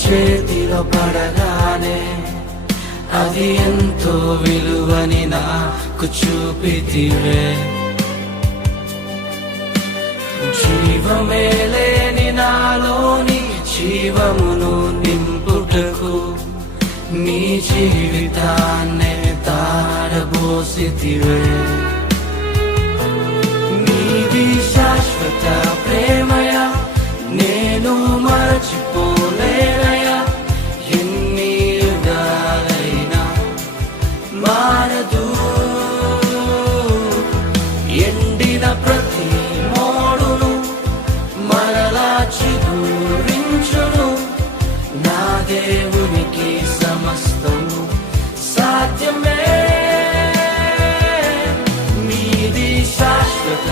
చేతిలో పడగానే అది ఎంతో విలువని నాకు చూపితివే. జీవమే లేని నాలోని జీవమును నింపుటకు నీ జీవితాన్నే తారబోసితివే. నీది శాశ్వత ప్రేమయ నేను మరచిపోలేనయా. ఎన్ని యుగాలైనా మారదు. ఎండిన ప్రతి మోడును మరలా చిగురించును. నా దేవునికి సమస్తము సాధ్యమే. నీది శాశ్వత